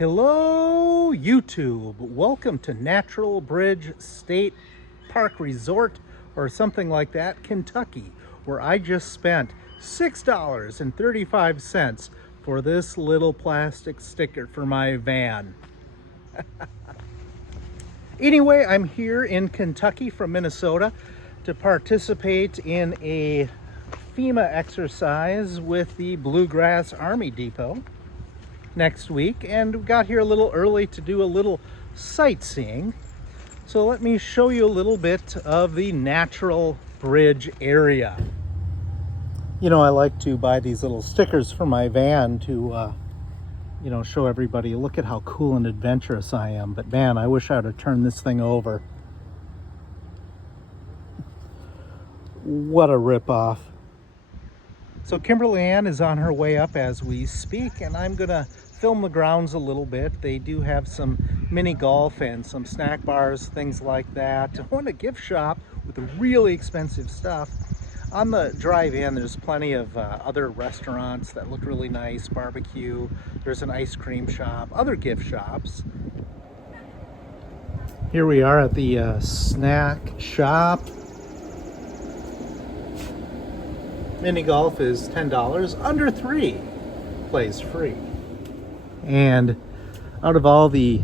Hello YouTube, welcome to Natural Bridge State Park Resort or something like that, Kentucky, where I just spent $6.35 for this little plastic sticker for my van. Anyway, I'm here in Kentucky from Minnesota to participate in a FEMA exercise with the Bluegrass Army Depot next week, and we got here a little early to do a little sightseeing. So let me show you a little bit of the Natural Bridge area. You know, I like to buy these little stickers for my van to show everybody, look at how cool and adventurous I am. But man, I wish I would have turned this thing over. What a ripoff. So Kimberly Ann is on her way up as we speak, and I'm gonna film the grounds a little bit. They do have some mini golf and some snack bars, things like that. I want a gift shop with really expensive stuff. On the drive in, there's plenty of other restaurants that look really nice, barbecue. There's an ice cream shop, other gift shops. Here we are at the snack shop. Mini golf is $10, under 3 plays free. And out of all the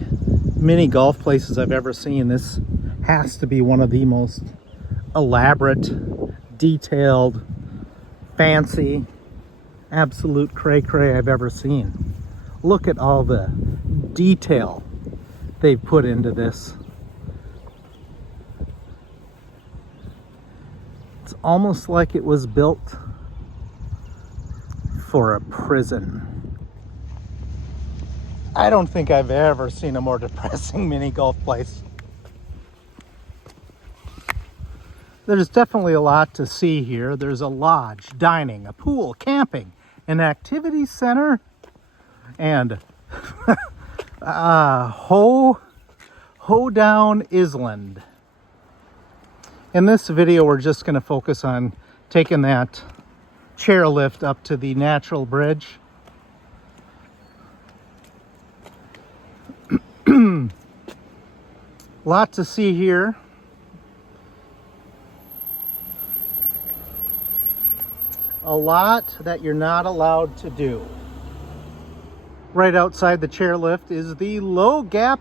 mini golf places I've ever seen, this has to be one of the most elaborate, detailed, fancy, absolute cray-cray I've ever seen. Look at all the detail they've put into this. It's almost like it was built for a prison. I don't think I've ever seen a more depressing mini golf place. There's definitely a lot to see here. There's a lodge, dining, a pool, camping, an activity center, and Hoedown Island. In this video, we're just going to focus on taking that chairlift up to the Natural Bridge. Lot to see here. A lot that you're not allowed to do. Right outside the chairlift is the Low Gap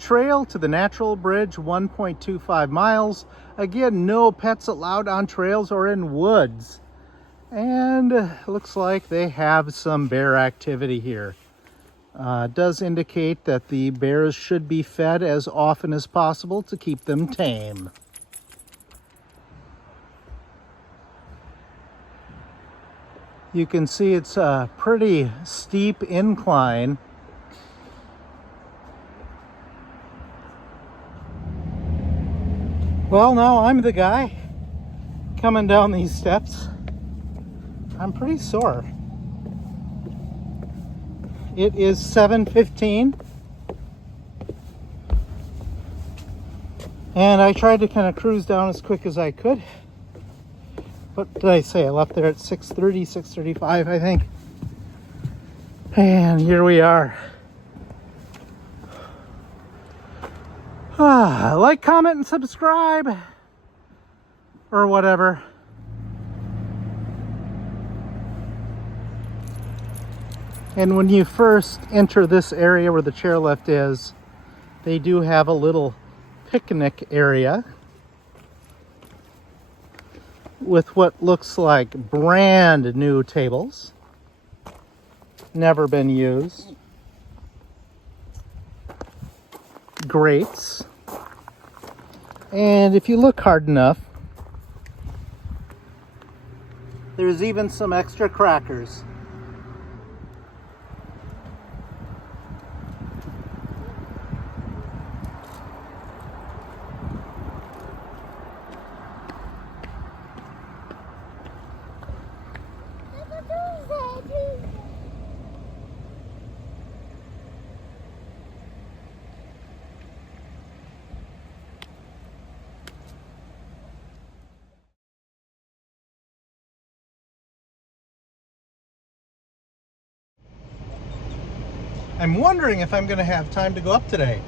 Trail to the Natural Bridge, 1.25 miles. Again, no pets allowed on trails or in woods. And looks like they have some bear activity here. Does indicate that the bears should be fed as often as possible to keep them tame. You can see it's a pretty steep incline. Well, now I'm the guy coming down these steps. I'm pretty sore. It is 7:15. And I tried to kind of cruise down as quick as I could. What did I say? I left there at 6:30, 6:35, I think. And here we are. Like, comment, and subscribe. Or whatever. And when you first enter this area where the chairlift is, they do have a little picnic area with what looks like brand new tables. Never been used. Grates. And if you look hard enough, there's even some extra crackers. I'm wondering if I'm going to have time to go up today.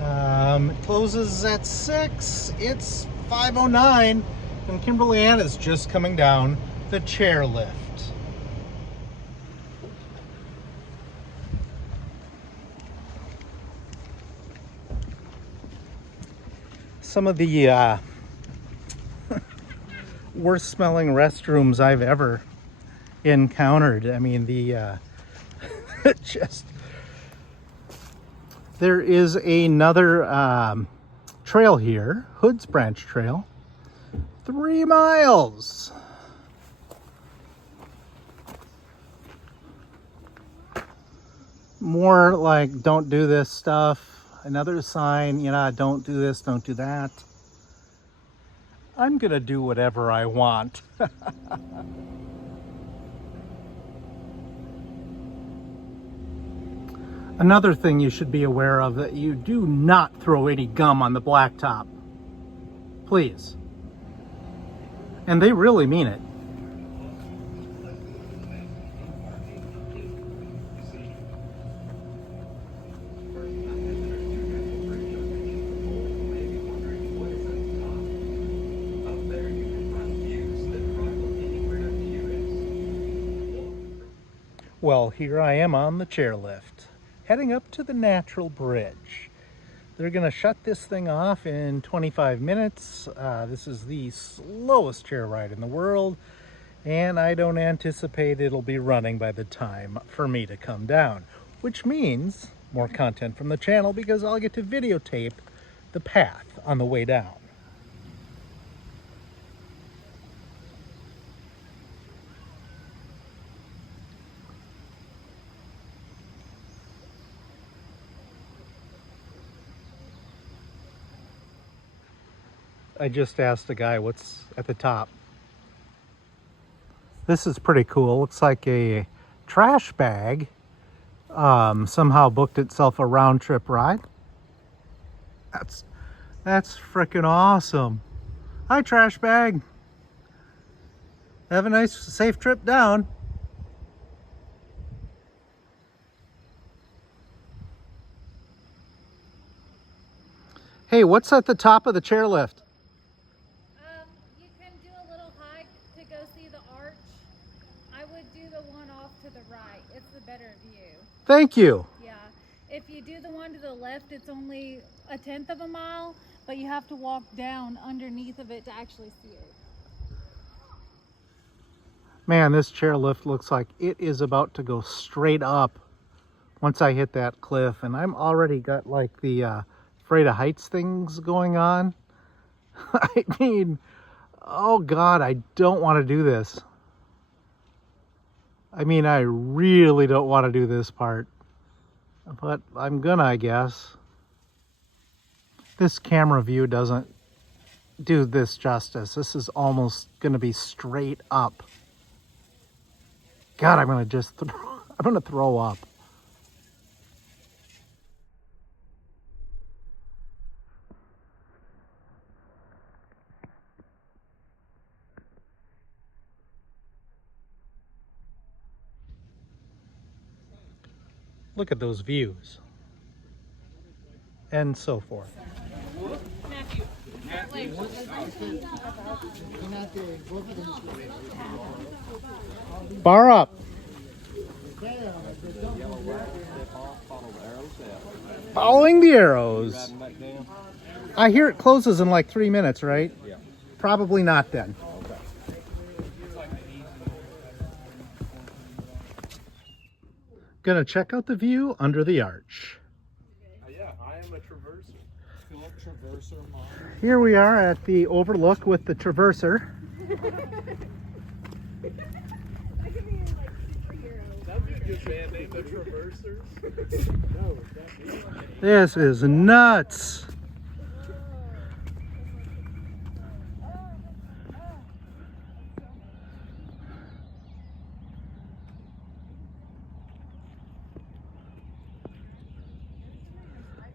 It closes at 6. It's 5:09, and Kimberly Ann is just coming down the chairlift. Some of the worst smelling restrooms I've ever encountered. I mean, just there is another trail here, Hood's Branch Trail, 3 miles. More like, don't do this stuff. Another sign, you know, don't do this, don't do that. I'm gonna do whatever I want. Another thing you should be aware of, that you do not throw any gum on the blacktop. Please. And they really mean it. Well, here I am on the chairlift, heading up to the Natural Bridge. They're gonna shut this thing off in 25 minutes. This is the slowest chair ride in the world, and I don't anticipate it'll be running by the time for me to come down, which means more content from the channel because I'll get to videotape the path on the way down. I just asked a guy what's at the top. This is pretty cool. Looks like a trash bag somehow booked itself a round trip ride. That's freaking awesome. Hi, trash bag. Have a nice, safe trip down. Hey, what's at the top of the chairlift? You can do a little hike to go see the arch. I would do the one off to the right. It's the better view. Thank you. Yeah. If you do the one to the left, it's only 1/10 of a mile, but you have to walk down underneath of it to actually see it. Man, this chairlift looks like it is about to go straight up once I hit that cliff, and I'm already got like the afraid of heights things going on. I mean, oh God, I don't want to do this. I mean, I really don't want to do this part, but I'm gonna, I guess. This camera view doesn't do this justice. This is almost gonna be straight up. God, I'm gonna throw up. Look at those views. And so forth. Bar up. Following the arrows. I hear it closes in like 3 minutes, right? Yeah. Probably not then. Gonna check out the view under the arch. Yeah, I am a traverser. Philip Traverser Mom. Here we are at the overlook with the traverser. That'd be a good band name, the Traversers. No, that'd be This is nuts.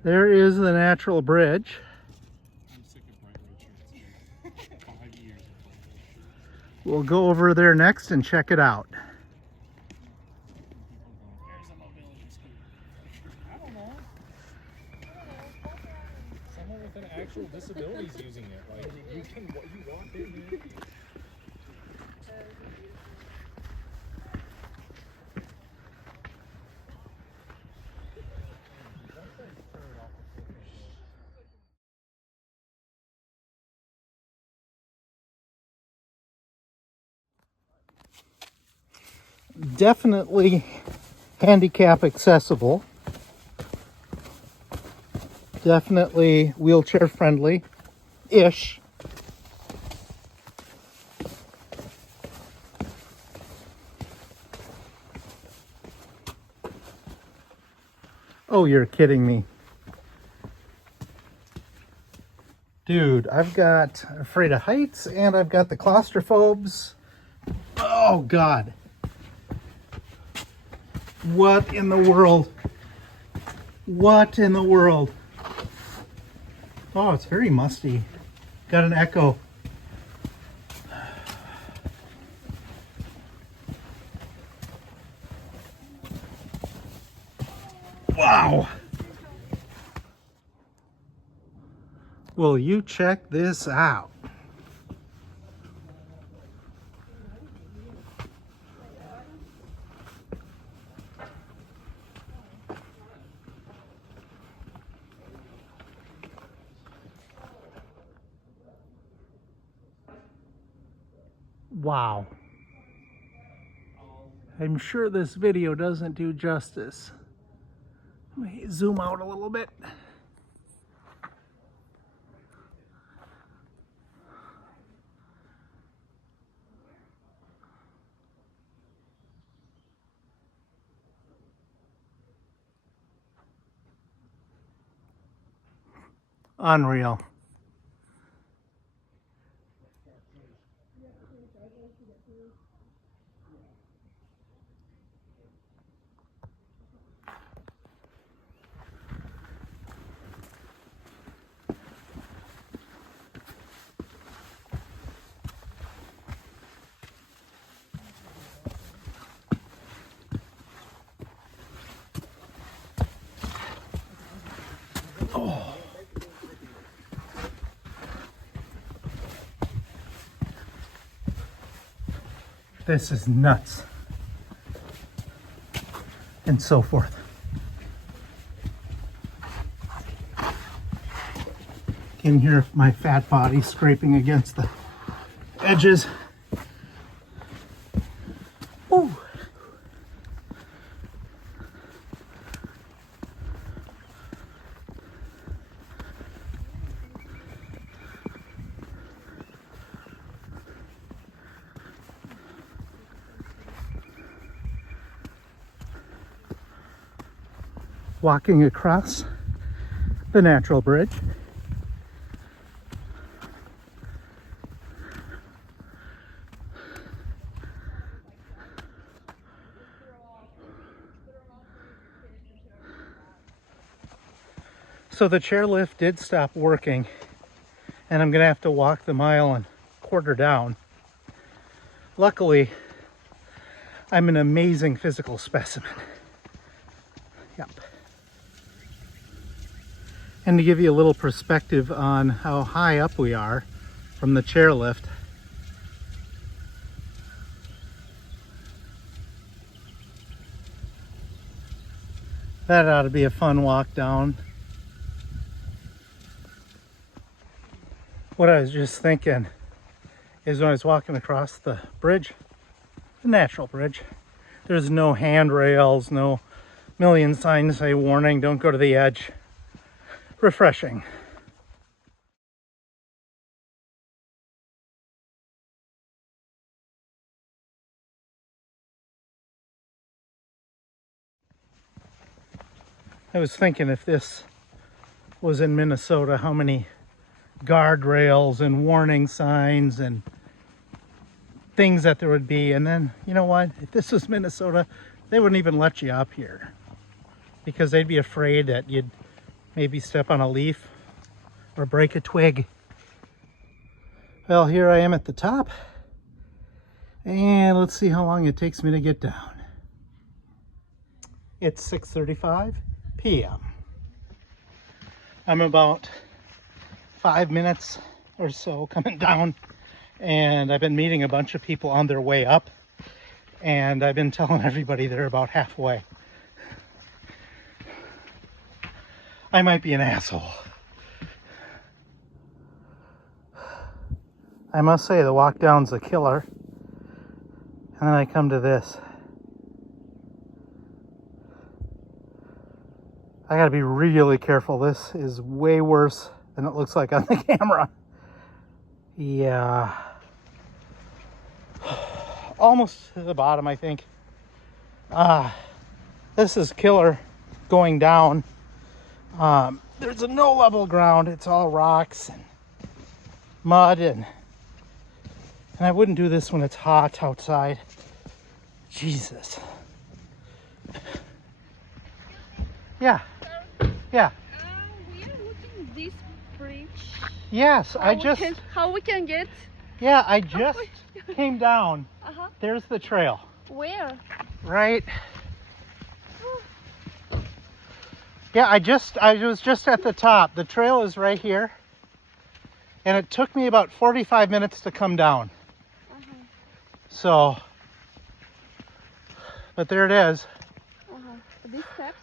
There is the Natural Bridge. I'm sick of Brent Richards. 5 years. We'll go over there next and check it out. There's a mobility scooter. on. Someone with an actual disability is using it. Like you walk in here. Definitely handicap accessible. Definitely wheelchair friendly-ish. Oh, you're kidding me. Dude, I've got afraid of heights and I've got the claustrophobes. Oh, God. What in the world? What in the world? Oh, it's very musty. Got an echo. Wow. Will you check this out? Wow. I'm sure this video doesn't do justice. Let me zoom out a little bit. Unreal. Oh. This is nuts. And so forth. Can hear my fat body scraping against the edges. Ooh. Walking across the natural bridge. So the chairlift did stop working, and I'm gonna have to walk the mile and quarter down. Luckily, I'm an amazing physical specimen. Yep. And to give you a little perspective on how high up we are from the chairlift, that ought to be a fun walk down. What I was just thinking is when I was walking across the bridge, the natural bridge, there's no handrails, no million signs say warning, don't go to the edge. Refreshing. I was thinking if this was in Minnesota, how many guardrails and warning signs and things that there would be. And then, you know what? If this was Minnesota, they wouldn't even let you up here because they'd be afraid that you'd maybe step on a leaf or break a twig. Well, here I am at the top, and let's see how long it takes me to get down. It's 6:35 p.m. I'm about 5 minutes or so coming down, and I've been meeting a bunch of people on their way up, and I've been telling everybody they're about halfway. I might be an asshole. I must say the walk down's a killer. And then I come to this. I gotta be really careful. This is way worse than it looks like on the camera. Yeah. Almost to the bottom, I think. This is killer going down. There's a no level ground. It's all rocks and mud, and I wouldn't do this when it's hot outside. Jesus. Yeah. Yeah. We are looking this bridge. Yes, How we can get? Yeah, I just came down. There's the trail. Where? Right. Yeah, I was just at the top. The trail is right here. And it took me about 45 minutes to come down. So, but there it is. These steps?